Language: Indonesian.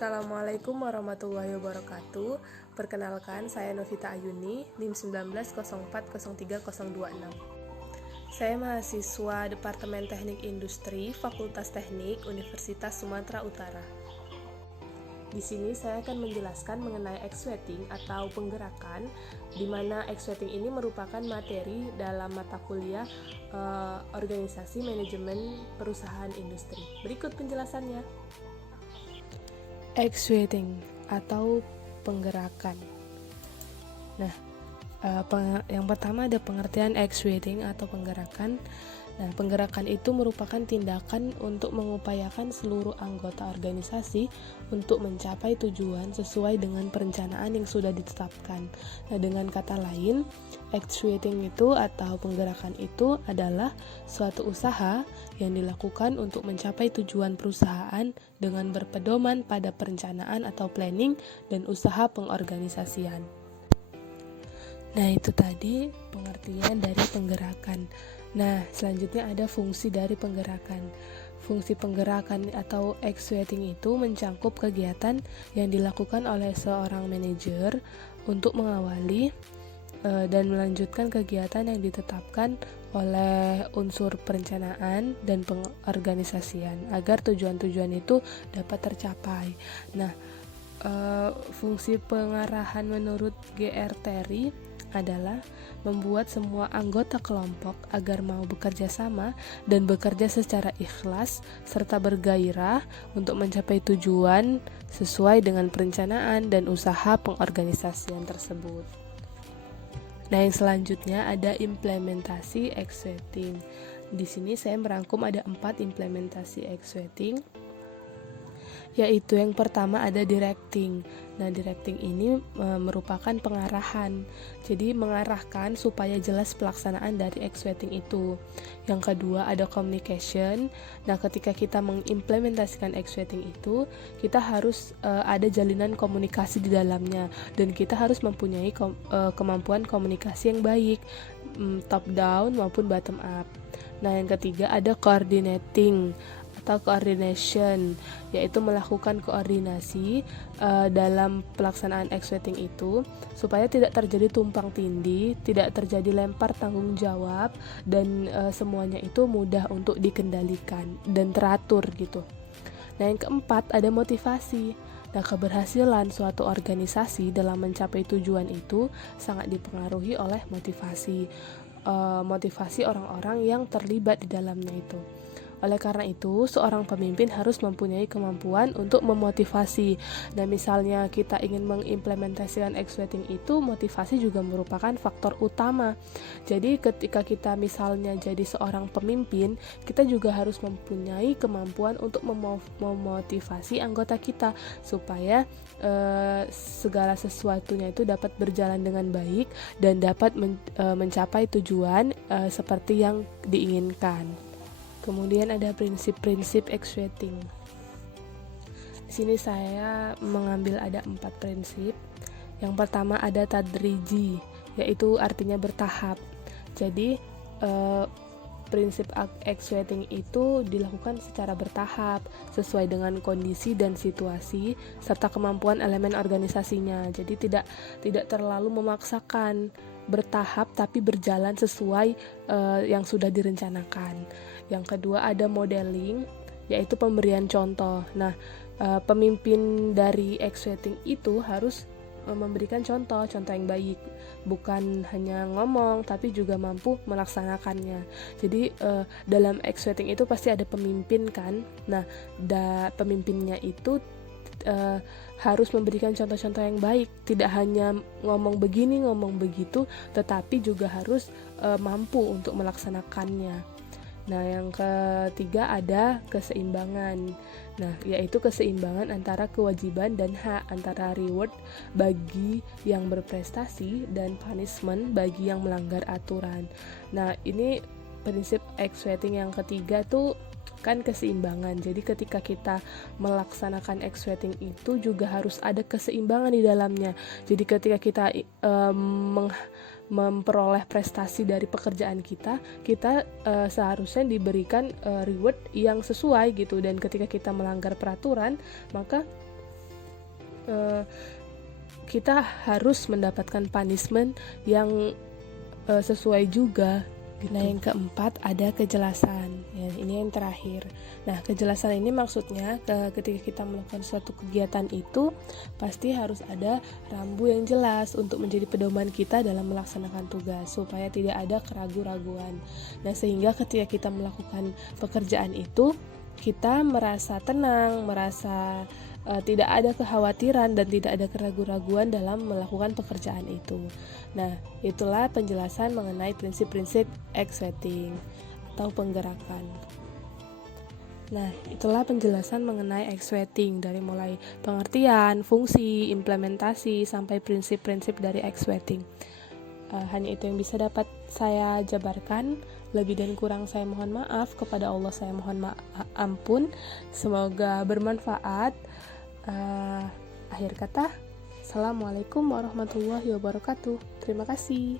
Assalamualaikum warahmatullahi wabarakatuh. Perkenalkan, saya Novita Ayuni, NIM 1904030026. Saya mahasiswa Departemen Teknik Industri, Fakultas Teknik, Universitas Sumatera Utara. Di sini saya akan menjelaskan mengenai X-Sweating atau penggerakan, di mana X-Sweating ini merupakan materi dalam mata kuliah Organisasi Manajemen Perusahaan Industri. Berikut penjelasannya. X-Sweating atau penggerakan. Nah, yang pertama ada pengertian X-Sweating atau penggerakan. Nah, penggerakan itu merupakan tindakan untuk mengupayakan seluruh anggota organisasi untuk mencapai tujuan sesuai dengan perencanaan yang sudah ditetapkan. Nah, dengan kata lain, X-Sweating itu atau penggerakan itu adalah suatu usaha yang dilakukan untuk mencapai tujuan perusahaan dengan berpedoman pada perencanaan atau planning dan usaha pengorganisasian. Nah, itu tadi pengertian dari penggerakan. Nah, selanjutnya ada fungsi dari penggerakan. Fungsi penggerakan atau X-Sweating itu mencangkup kegiatan yang dilakukan oleh seorang manajer untuk mengawali dan melanjutkan kegiatan yang ditetapkan oleh unsur perencanaan dan pengorganisasian agar tujuan-tujuan itu dapat tercapai. Nah, fungsi pengarahan menurut G.R. Terry adalah membuat semua anggota kelompok agar mau bekerja sama dan bekerja secara ikhlas serta bergairah untuk mencapai tujuan sesuai dengan perencanaan dan usaha pengorganisasian tersebut. Nah, yang selanjutnya ada implementasi X-Sweating. Di sini saya merangkum ada 4 implementasi X-Sweating, yaitu yang pertama ada directing. Nah, directing ini merupakan pengarahan. Jadi mengarahkan supaya jelas pelaksanaan dari X-Sweating itu. Yang kedua ada communication. Nah, ketika kita mengimplementasikan X-Sweating itu, kita harus ada jalinan komunikasi di dalamnya dan kita harus mempunyai kemampuan komunikasi yang baik, top down maupun bottom up. Nah, yang ketiga ada coordinating atau coordination, yaitu melakukan koordinasi dalam pelaksanaan X-Sweating itu supaya tidak terjadi tumpang tindih, tidak terjadi lempar tanggung jawab, dan semuanya itu mudah untuk dikendalikan dan teratur gitu. Nah, yang keempat ada motivasi. Nah, keberhasilan suatu organisasi dalam mencapai tujuan itu sangat dipengaruhi oleh motivasi orang-orang yang terlibat di dalamnya itu. Oleh karena itu, seorang pemimpin harus mempunyai kemampuan untuk memotivasi. Dan misalnya kita ingin mengimplementasikan X-Sweating itu, motivasi juga merupakan faktor utama. Jadi ketika kita misalnya jadi seorang pemimpin, kita juga harus mempunyai kemampuan untuk memotivasi anggota kita supaya segala sesuatunya itu dapat berjalan dengan baik dan dapat mencapai tujuan seperti yang diinginkan. Kemudian ada prinsip-prinsip X-Sweating. Di sini saya mengambil ada 4 prinsip. Yang pertama ada tadriji, yaitu artinya bertahap. Jadi prinsip X-Sweating itu dilakukan secara bertahap sesuai dengan kondisi dan situasi serta kemampuan elemen organisasinya. Jadi tidak terlalu memaksakan, bertahap tapi berjalan sesuai yang sudah direncanakan. Yang kedua ada modeling, yaitu pemberian contoh. Nah, pemimpin dari X-Sweating itu harus memberikan contoh yang baik, bukan hanya ngomong tapi juga mampu melaksanakannya. Jadi dalam X-Sweating itu pasti ada pemimpin kan. Nah, pemimpinnya itu harus memberikan contoh-contoh yang baik, tidak hanya ngomong begini ngomong begitu, tetapi juga harus mampu untuk melaksanakannya. Nah, yang ketiga ada keseimbangan. Nah, yaitu keseimbangan antara kewajiban dan hak, antara reward bagi yang berprestasi dan punishment bagi yang melanggar aturan. Nah, ini prinsip X-Sweating yang ketiga tuh kan keseimbangan. Jadi ketika kita melaksanakan X-Sweating itu juga harus ada keseimbangan di dalamnya. Jadi ketika kita memperoleh prestasi dari pekerjaan kita seharusnya diberikan reward yang sesuai gitu. Dan ketika kita melanggar peraturan, maka kita harus mendapatkan punishment yang sesuai juga. Nah, yang keempat ada kejelasan. Ya, ini yang terakhir. Nah, kejelasan ini maksudnya ketika kita melakukan suatu kegiatan itu pasti harus ada rambu yang jelas untuk menjadi pedoman kita dalam melaksanakan tugas supaya tidak ada keraguan-raguan. Nah, sehingga ketika kita melakukan pekerjaan itu kita merasa tenang, merasa tidak ada kekhawatiran dan tidak ada keraguan-raguan dalam melakukan pekerjaan itu. Nah, itulah penjelasan mengenai prinsip-prinsip X-rating atau penggerakan. Nah, itulah penjelasan mengenai X-rating dari mulai pengertian, fungsi, implementasi, sampai prinsip-prinsip dari X-rating. Hanya itu yang bisa dapat saya jabarkan. Lebih dan kurang saya mohon maaf, kepada Allah saya mohon ampun. Semoga bermanfaat. Akhir kata, Assalamualaikum warahmatullahi wabarakatuh. Terima kasih.